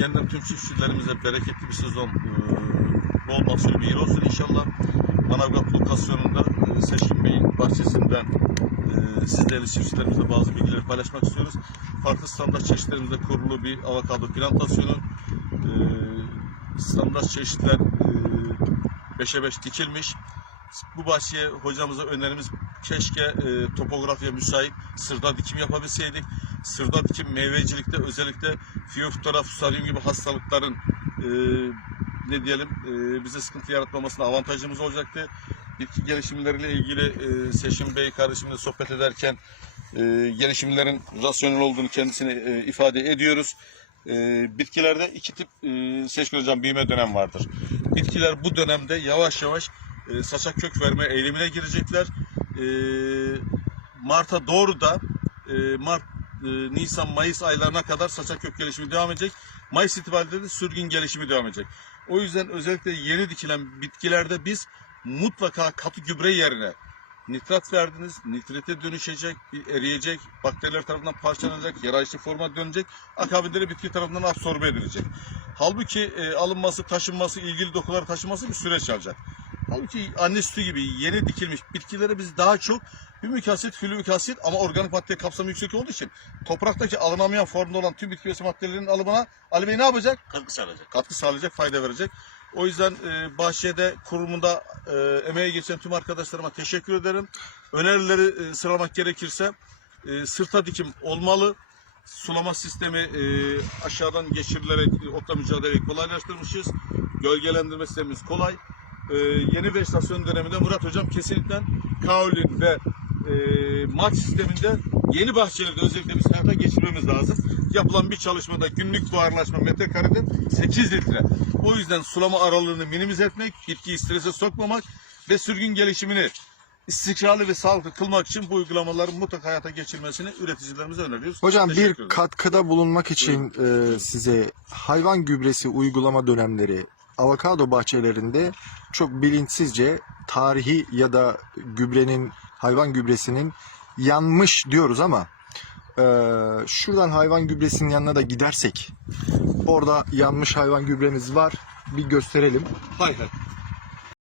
yeniden tüm çiftçilerimize bereketli bir sezon, bol mahsul bir yıl olsun inşallah. Manavgat lokasyonunda Seçkin Bey'in bahçesinden e, siz değerli çiftçilerimizle bazı bilgileri paylaşmak istiyoruz. Farklı standart çeşitlerimizde kurulu bir avokado plantasyonu. Standart çeşitler 5'e 5 dikilmiş. Bu bahçeye hocamıza önerimiz keşke e, topografiye müsait sırda dikim yapabilseydik. Sırda dikim meyvecilikte özellikle Phytophthora fusarium gibi hastalıkların e, ne diyelim e, bize sıkıntı yaratmamasına avantajımız olacaktı. Bitki gelişimleriyle ilgili e, Seçim Bey kardeşimle sohbet ederken e, gelişimlerin rasyonel olduğunu kendisine e, ifade ediyoruz. E, bitkilerde iki tip e, seçkin hocam büyüme dönem vardır. Bitkiler bu dönemde yavaş yavaş e, saçak kök verme eğilimine girecekler. E, Mart'a doğru da e, Mart, e, Nisan, Mayıs aylarına kadar saçak kök gelişimi devam edecek. Mayıs itibariyle de sürgün gelişimi devam edecek. O yüzden özellikle yeni dikilen bitkilerde biz mutlaka katı gübre yerine nitrat verdiniz, nitrite dönüşecek, eriyecek, bakteriler tarafından parçalanacak, yarayışlı forma dönecek, akabinde de bitki tarafından absorbe edilecek. Halbuki e, alınması, taşınması, ilgili dokuları taşıması bir süreç alacak. Halbuki anne sütü gibi yeni dikilmiş bitkilere biz daha çok hümik asit, flüvik asit ama organik madde kapsamı yüksek olduğu için topraktaki alınamayan formda olan tüm bitki besin maddelerinin alımına Ali Bey ne yapacak? Katkı sağlayacak. katkı sağlayacak, fayda verecek. O yüzden e, bahçede kurumunda e, emeği geçen tüm arkadaşlarıma teşekkür ederim. Önerileri e, sıralamak gerekirse e, sırta dikim olmalı. Sulama sistemi e, aşağıdan geçirilerek e, otla mücadeleyi kolaylaştırmışız. Gölgelendirme sistemimiz kolay. E, yeni vejetasyon döneminde Murat Hocam kesinlikle kaolin ve e, maç sisteminde yeni bahçelerde özellikle biz hayata geçirmemiz lazım. Yapılan bir çalışmada günlük buharlaşma metrekarede 8 litre. O yüzden sulama aralığını minimize etmek, bitkiyi strese sokmamak ve sürgün gelişimini istikrarlı ve sağlıklı kılmak için bu uygulamaların mutlaka hayata geçirmesini üreticilerimize öneriyoruz. Hocam bir ederim. katkıda bulunmak için e, size hayvan gübresi uygulama dönemleri avokado bahçelerinde çok bilinçsizce tarihi ya da gübrenin hayvan gübresinin yanmış diyoruz ama e, şuradan hayvan gübresinin yanına da gidersek orada yanmış hayvan gübremiz var bir gösterelim. Hay hay.